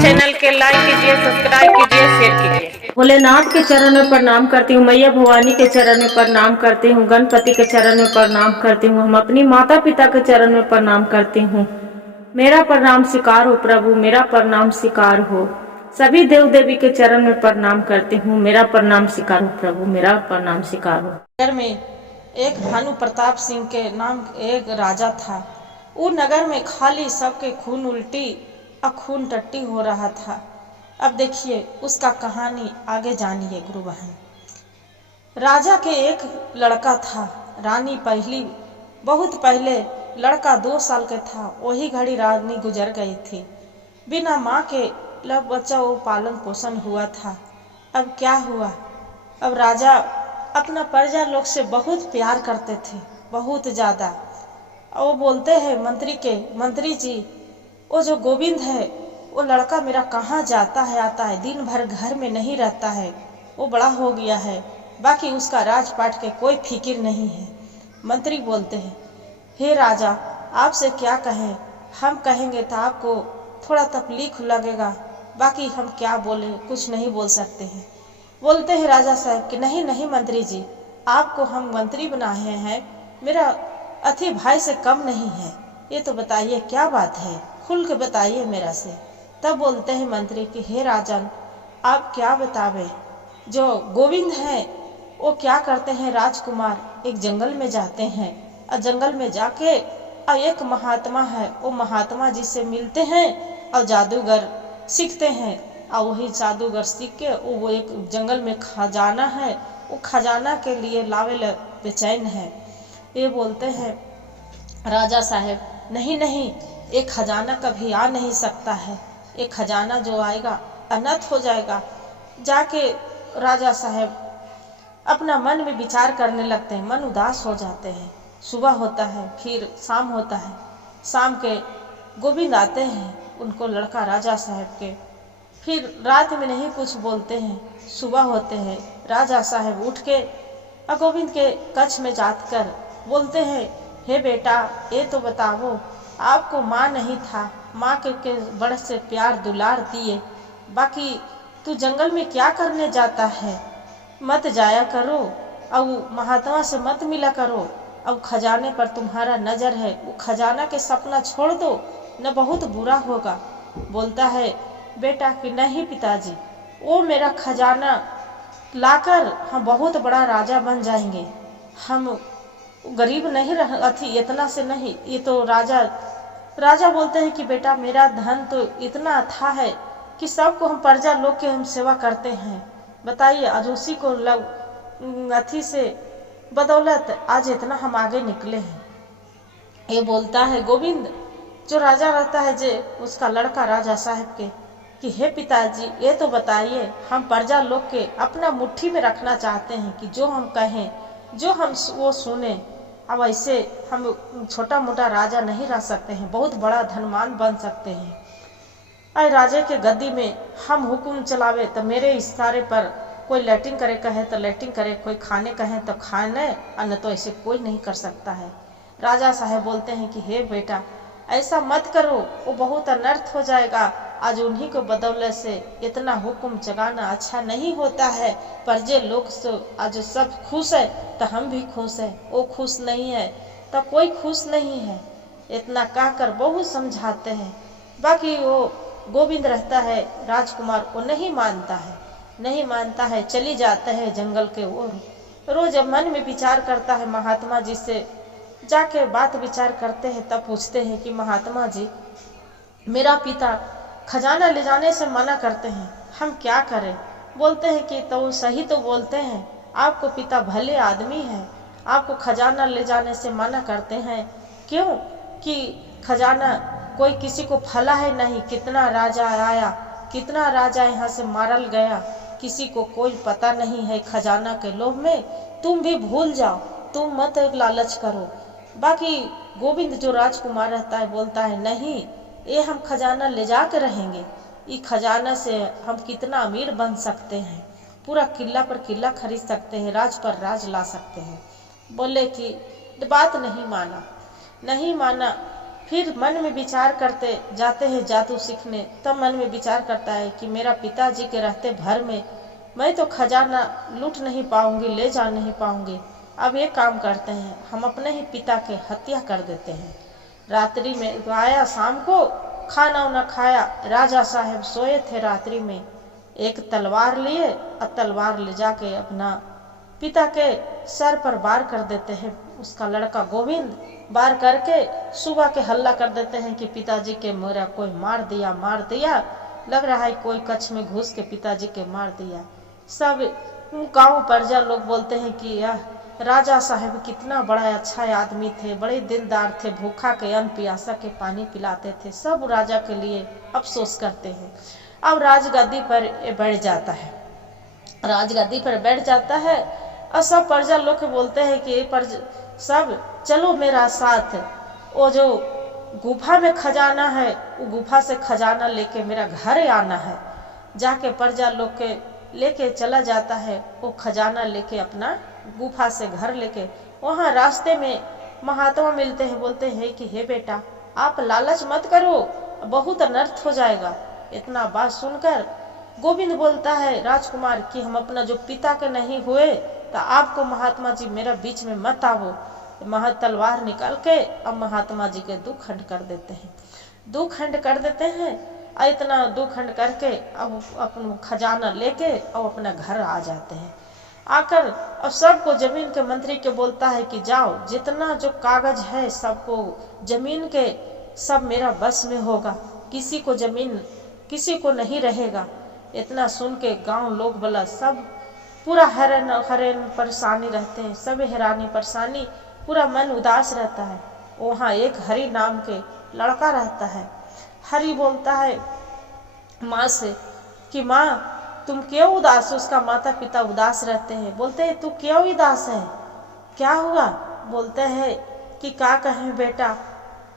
Channel के like कीजिए, subscribe कीजिए, शेयर कीजिए। भोलेनाथ के चरण में प्रणाम करती हूँ, मैया भवानी के चरण में प्रणाम करती हूँ, गणपति के चरण में प्रणाम करती हूँ, हम अपनी माता पिता के चरण में प्रणाम करती हूँ। मेरा प्रणाम स्वीकार हो प्रभु, मेरा प्रणाम स्वीकार हो। सभी देव देवी के चरण में प्रणाम करती हूँ, मेरा प्रणाम स्वीकार हो प्रभु, मेरा प्रणाम स्वीकार हो। नगर में एक भानु प्रताप सिंह के नाम एक राजा था। वो नगर में खाली सबके खून उल्टी और खून टट्टी हो रहा था। अब देखिए उसका कहानी आगे जानिए गुरु बहन। राजा के एक लड़का था, रानी पहली बहुत पहले लड़का 2 साल के था, वही घड़ी रानी गुजर गई थी। बिना माँ के बच्चा वो पालन पोषण हुआ था। अब क्या हुआ, अब राजा अपना प्रजा लोग से बहुत प्यार करते थे, बहुत ज़्यादा। वो बोलते हैं मंत्री जी, वो जो गोविंद है वो लड़का मेरा कहाँ जाता है आता है, दिन भर घर में नहीं रहता है, वो बड़ा हो गया है, बाकी उसका राजपाट के कोई फिक्र नहीं है। मंत्री बोलते हैं, हे राजा आपसे क्या कहें, हम कहेंगे तो आपको थोड़ा तकलीफ लगेगा, बाकी हम क्या बोले, कुछ नहीं बोल सकते हैं। बोलते हैं राजा साहब कि नहीं नहीं मंत्री जी, आपको हम मंत्री बनाए हैं, मेरा अति भाई से कम नहीं है, ये तो बताइए क्या बात है, खुल के बताइए मेरा से। तब बोलते हैं मंत्री कि हे राजन आप क्या बतावे, जो गोविंद है वो क्या करते हैं, राजकुमार एक जंगल में जाते हैं और जंगल में जाके और एक महात्मा है, वो महात्मा जी से मिलते हैं और जादूगर सीखते हैं, और वही जादूगर सीख के वो एक जंगल में खजाना है, वो खजाना के लिए लावे बेचैन है। ये बोलते हैं राजा साहब नहीं नहीं, एक खजाना कभी आ नहीं सकता है, एक खजाना जो आएगा अनर्थ हो जाएगा। जाके राजा साहब अपना मन में विचार करने लगते हैं, मन उदास हो जाते हैं। सुबह होता है, फिर शाम होता है, शाम के गोविंद आते हैं उनको लड़का राजा साहब के, फिर रात में नहीं कुछ बोलते हैं। सुबह होते हैं, राजा साहब उठ के गोविंद के कक्ष में जाकर बोलते हैं, हे बेटा ये तो बताओ, आपको माँ नहीं था, माँ के बड़े से प्यार दुलार दिए, बाकी तू जंगल में क्या करने जाता है, मत जाया करो, अब महात्मा से मत मिला करो, अब खजाने पर तुम्हारा नजर है, वो खजाना के सपना छोड़ दो, न बहुत बुरा होगा। बोलता है बेटा कि नहीं पिताजी, वो मेरा खजाना लाकर हम बहुत बड़ा राजा बन जाएंगे, हम गरीब नहीं रह अथी इतना से नहीं। ये तो राजा बोलते हैं कि बेटा मेरा धन तो इतना था है कि सबको हम प्रजा लोग के हम सेवा करते हैं, बताइए आज उसी को अथी से बदौलत आज इतना हम आगे निकले हैं। ये बोलता है गोविंद जो राजा रहता है जे उसका लड़का राजा साहब के कि हे पिताजी ये तो बताइए, हम प्रजा लोग के अपना मुट्ठी में रखना चाहते हैं कि जो हम कहें जो हम वो सुने। अब ऐसे हम छोटा मोटा राजा नहीं रह सकते हैं, बहुत बड़ा धनवान बन सकते हैं। अरे राजे के गद्दी में हम हुक्म चलावे तो मेरे इशारे पर कोई लैट्रिन करे कहे तो लैट्रिन करे, कोई खाने कहे तो खाने, अन्य तो ऐसे कोई नहीं कर सकता है। राजा साहब बोलते हैं कि हे बेटा ऐसा मत करो, वो बहुत अनर्थ हो जाएगा, आज उन्हीं को बदौलत से इतना हुक्म चलाना अच्छा नहीं होता है। प्रजे लोग आज सब खुश है तो हम भी खुश है, वो खुश नहीं है तो कोई खुश नहीं है, इतना कहकर बहुत समझाते हैं। बाकी वो गोविंद रहता है राजकुमार, वो नहीं मानता है, चली जाता है जंगल के ओर। रोज मन में विचार करता है, महात्मा जी से जाके बात विचार करते हैं, तब पूछते हैं कि महात्मा जी मेरा पिता खजाना ले जाने से मना करते हैं, हम क्या करें। बोलते हैं कि तो सही तो बोलते हैं, आपको पिता भले आदमी है, आपको खजाना ले जाने से मना करते हैं, क्यों कि खजाना कोई किसी को फला है नहीं, कितना राजा आया, कितना राजा यहाँ से मारल गया, किसी को कोई पता नहीं है। खजाना के लोभ में तुम भी भूल जाओ, तुम मत लालच करो। बाकी गोविंद जो राजकुमार रहता है बोलता है नहीं, ये हम खजाना ले जा के रहेंगे, ये खजाना से हम कितना अमीर बन सकते हैं, पूरा किला पर किला खरीद सकते हैं, राज पर राज ला सकते हैं। बोले कि बात नहीं माना। फिर मन में विचार करते जाते हैं जादू सीखने। तब मन में विचार करता है कि मेरा पिताजी के रहते भर में मैं तो खजाना लूट नहीं पाऊंगी, ले जा नहीं पाऊंगी। अब एक काम करते हैं, हम अपने ही पिता के हत्या कर देते हैं। रात्रि में आया, शाम को खाना उना खाया, राजा साहब सोए थे रात्रि में। एक तलवार लिए और तलवार ले जाके अपना पिता के सर पर वार कर देते हैं। उसका लड़का गोविंद वार करके सुबह के हल्ला कर देते हैं कि पिताजी के मेरा कोई मार दिया, लग रहा है कोई कच्छ में घुस के पिताजी के मार दिया। सब गांव प्रजा लोग बोलते हैं कि यह राजा साहब कितना बड़ा अच्छा आदमी थे, बड़े दिलदार थे, भूखा के अन्न प्यासा के पानी पिलाते थे। सब राजा के लिए अफसोस करते हैं। अब राजगद्दी पर बैठ जाता है, राजगद्दी पर बैठ जाता है और सब प्रजा लोग के बोलते हैं कि सब चलो मेरा साथ, वो जो गुफा में खजाना है वो गुफा से खजाना लेके मेरा घर आना है। जाके प्रजा लोग के लेके चला जाता है, वो खजाना लेके अपना गुफा से घर लेके। वहाँ रास्ते में महात्मा मिलते हैं, बोलते हैं कि हे बेटा आप लालच मत करो, बहुत अनर्थ हो जाएगा। इतना बात सुनकर गोविंद बोलता है राजकुमार कि हम अपना जो पिता के नहीं हुए तो आपको महात्मा जी मेरा बीच में मत आवो। तलवार निकाल के अब महात्मा जी के दो खंड कर देते हैं, दो खंड कर देते हैं। और इतना दो खंड करके अब अपना खजाना लेके अब अपना घर आ जाते हैं। आकर अब सबको जमीन के मंत्री के बोलता है कि जाओ जितना जो कागज है सबको जमीन के सब मेरा बस में होगा, किसी को जमीन किसी को नहीं रहेगा। इतना सुन के गांव लोग बोला सब पूरा हैरान परेशानी रहते हैं, सब हैरानी परेशानी, पूरा मन उदास रहता है। वहाँ एक हरि नाम के लड़का रहता है। हरि बोलता है माँ से कि माँ तुम क्यों उदास हो? उसका माता पिता उदास रहते हैं। बोलते हैं तू क्यों उदास है, क्या हुआ? बोलते हैं कि क्या कहें बेटा,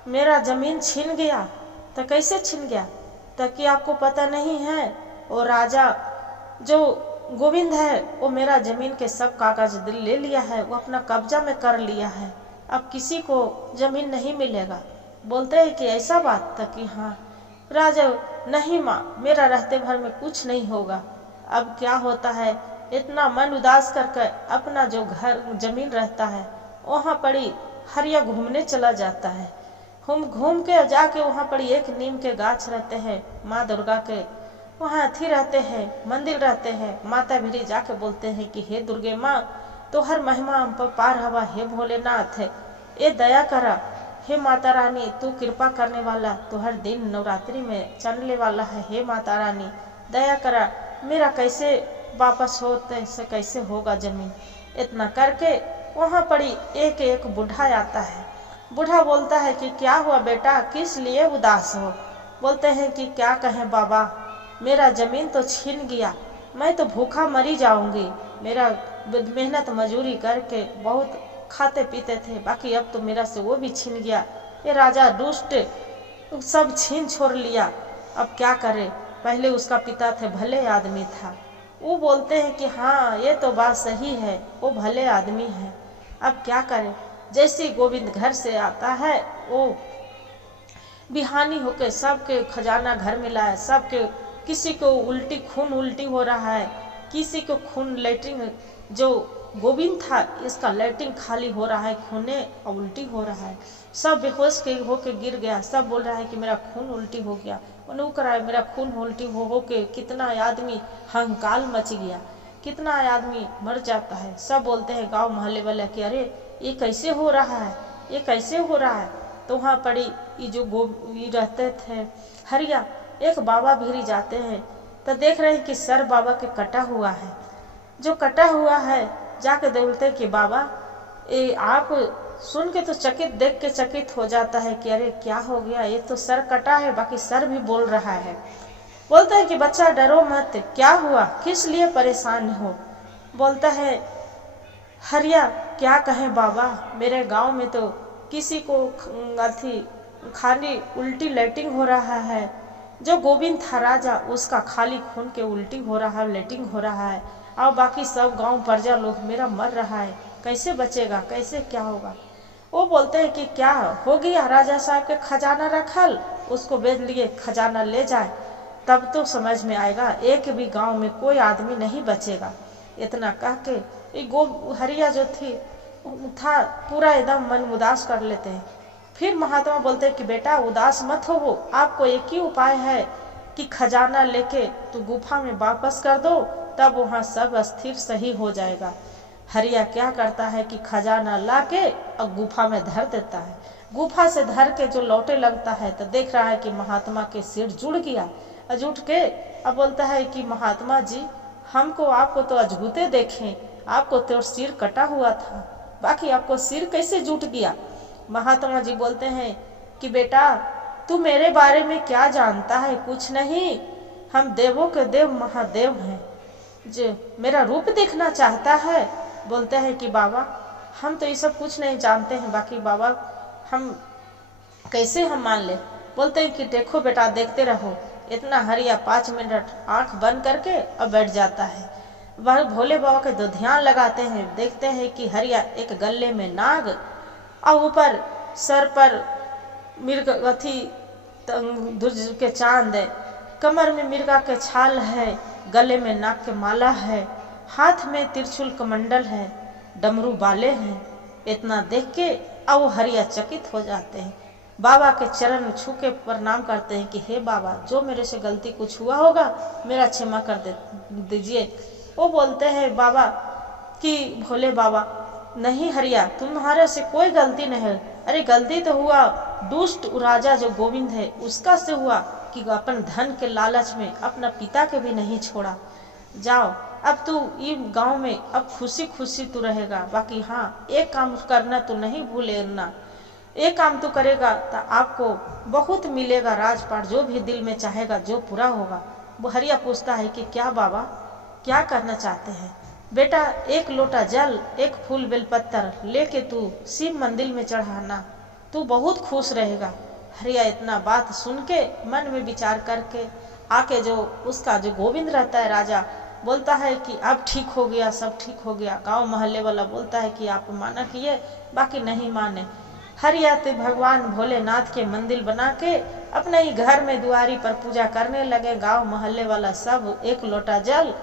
मेरा जमीन छिन गया। तो कैसे छिन गया? तो कि आपको पता नहीं है, वो राजा जो गोविंद है वो मेरा जमीन के सब कागज ले लिया है, वो अपना कब्जा में कर लिया है, अब किसी को जमीन नहीं मिलेगा। बोलते हैं कि ऐसा बात? था कि हाँ। राजा नहीं माँ, मेरा रहते भर में कुछ नहीं होगा। अब क्या होता है, इतना मन उदास करके अपना जो घर जमीन रहता है वहाँ पड़ी हरिया घूमने चला जाता है। घूम के जाके वहाँ पड़ी एक नीम के गाछ रहते हैं, माँ दुर्गा के वहाँ अथी रहते हैं, मंदिर रहते हैं। माता भिरी जाके बोलते हैं कि हे दुर्गे माँ तो हर महिमा हम पर पार हवा, हे भोलेनाथ ये दया करा, हे माता रानी तू कृपा करने वाला, तो हर दिन नवरात्रि में चलने वाला है, हे माता रानी दया करा, मेरा कैसे वापस होते से कैसे होगा जमीन। इतना करके वहाँ पड़ी एक एक बूढ़ा आता है। बूढ़ा बोलता है कि क्या हुआ बेटा, किस लिए उदास हो? बोलते हैं कि क्या कहें बाबा, मेरा जमीन तो छीन गया, मैं तो भूखा मरी जाऊंगी। मेरा मेहनत मजूरी करके बहुत खाते पीते थे, बाकी अब तो मेरा से वो भी छीन गया। ये राजा दुष्ट सब छीन छोड़ लिया, अब क्या करे? पहले उसका पिता थे भले आदमी था। वो बोलते हैं कि हाँ ये तो बात सही है, वो भले आदमी है, अब क्या करे? जैसे गोविंद घर से आता है वो बिहानी होके सबके खजाना घर में लाया। सबके किसी को खून उल्टी हो रहा है, किसी को खून लेटरिन जो गोविंद था इसका लेटरिन खाली हो रहा है, खूने और उल्टी हो रहा है। सब बेहोश के होके गिर गया। सब बोल रहा है कि मेरा खून उल्टी हो गया, वो कराए मेरा खून उल्टी हो के कितना आदमी हंकाल मच गया, कितना आदमी मर जाता है। सब बोलते हैं गांव मोहल्ले वाले कि अरे ये कैसे हो रहा है, ये कैसे हो रहा है? तो वहाँ पड़ी ये जो ये रहते थे हरिया, एक बाबा भीरी जाते हैं तो देख रहे हैं कि सर बाबा के कटा हुआ है। जो कटा हुआ है जाके बोलते हैं कि बाबा ये आप सुन के तो चकित, देख के चकित हो जाता है कि अरे क्या हो गया, ये तो सर कटा है, बाकी सर भी बोल रहा है। बोलता है कि बच्चा डरो मत, क्या हुआ, किस लिए परेशान हो? बोलता है हरिया क्या कहें बाबा, मेरे गांव में तो किसी को अथी खाली उल्टी लेटिंग हो रहा है। जो गोविंद था राजा उसका खाली खून के उल्टी हो रहा है, लेटिंग हो रहा है, और बाकी सब गांव प्रजा लोग मेरा मर रहा है, कैसे बचेगा, कैसे क्या होगा? वो बोलते हैं कि क्या हो गया, राजा साहब के खजाना रखल, उसको बेच लिए, खजाना ले जाए, तब तो समझ में आएगा, एक भी गांव में कोई आदमी नहीं बचेगा। इतना कह के ये हरिया जो था पूरा एकदम मन उदास कर लेते हैं। फिर महात्मा बोलते हैं कि बेटा उदास मत हो, आपको एक ही उपाय है कि खजाना लेके तू गुफा में वापस कर दो, तब वहाँ सब स्थिर सही हो जाएगा। हरिया क्या करता है कि खजाना लाके और गुफा में धर देता है। गुफा से धर के जो लौटे लगता है तो देख रहा है कि महात्मा के सिर जुड़ गया। जुट के अब बोलता है कि महात्मा जी, हमको आपको तो अजगुते देखें, आपको तो सिर कटा हुआ था, बाकी आपको सिर कैसे जुट गया। महात्मा जी बोलते हैं कि बेटा तू मेरे बारे में क्या जानता है, कुछ नहीं, हम देवों के देव महादेव हैं, जो मेरा रूप देखना चाहता है। बोलते हैं कि बाबा हम तो ये सब कुछ नहीं जानते हैं, बाकी बाबा हम कैसे हम मान ले। बोलते हैं कि देखो बेटा देखते रहो। इतना हरिया 5 मिनट आंख बंद करके अब बैठ जाता है। वह भोले बाबा के दो ध्यान लगाते हैं, देखते हैं कि हरिया एक गले में नाग और ऊपर सर पर मिर्ग अथी दुर्ज के चांद है, कमर में मिर्गा के छाल है, गले में नाग के माला है, हाथ में त्रिशूल कमंडल है, डमरू बाले हैं। इतना देख के अब वो हरिया चकित हो जाते हैं। बाबा के चरण छू के प्रणाम करते हैं कि हे बाबा, जो मेरे से गलती कुछ हुआ होगा मेरा क्षमा कर दीजिए। वो बोलते हैं बाबा कि भोले बाबा नहीं हरिया, तुम्हारे से कोई गलती नहीं है। अरे गलती तो हुआ दुष्ट राजा जो गोविंद है उसका से हुआ कि अपन धन के लालच में अपना पिता के भी नहीं छोड़ा। जाओ अब तू ये गांव में अब खुशी खुशी तू रहेगा, बाकी हाँ एक काम करना तो नहीं भूलेना, एक काम तो करेगा तो आपको बहुत मिलेगा, राजपाट जो भी दिल में चाहेगा जो पूरा होगा। वो हरिया पूछता है कि क्या बाबा क्या करना चाहते हैं। बेटा एक लोटा जल, एक फूल बेलपत्तर लेके तू शिव मंदिर में चढ़ाना, तू बहुत खुश रहेगा। हरिया इतना बात सुन के मन में विचार करके आके जो उसका जो गोविंद रहता है राजा, बोलता है कि अब ठीक हो गया, सब ठीक हो गया। गांव मोहल्ले वाला बोलता है कि आप माना किए, बाकी नहीं माने। हरिया तो भगवान भोलेनाथ के मंदिर बना के अपने ही घर में दुआरी पर पूजा करने लगे। गांव मोहल्ले वाला सब एक लोटा जल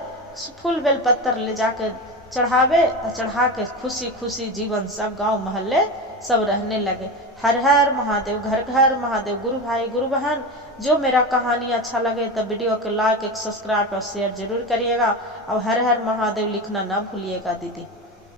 फूल बेल पत्तर ले जाकर चढ़ावे और चढ़ा के खुशी खुशी जीवन सब गांव मोहल्ले सब रहने लगे। हर हर महादेव, घर घर महादेव। गुरु भाई गुरु बहन, जो मेरा कहानी अच्छा लगे तो वीडियो को लाइक, सब्सक्राइब और शेयर जरूर करिएगा। और हर हर महादेव लिखना ना भूलिएगा दीदी।